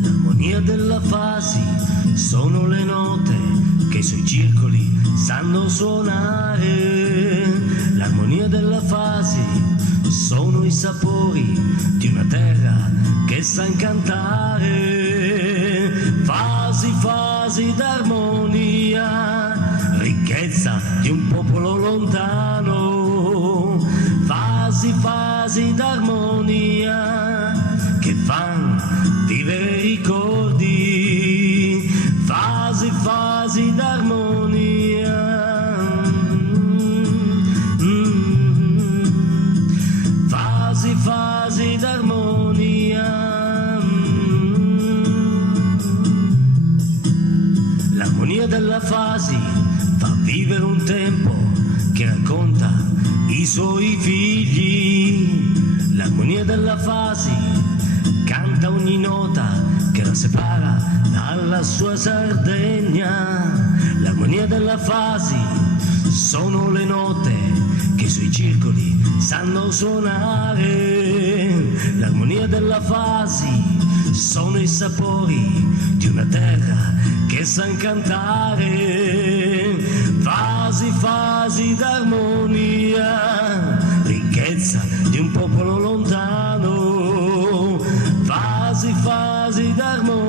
L'armonia della fasi sono le note che sui circoli sanno suonare. L'armonia della fasi sono i sapori di una terra che sa incantare. Fasi, fasi d'armonia, ricchezza di un popolo lontano. Fasi, fasi d'armonia che fan vivere i ricordi. Fasi, fasi d'armonia. Fasi, fasi d'armonia. L'armonia della fasi fa vivere un tempo che racconta i suoi figli. L'armonia della fasi canta ogni nota che la separa dalla sua Sardegna. L'armonia della fasi sono le note che sui circoli sanno suonare. L'armonia della fasi sono i sapori di una terra che sa incantare. Fasi, fasi d'armonia, ricchezza di un popolo lontano. Fasi, fasi d'armonia.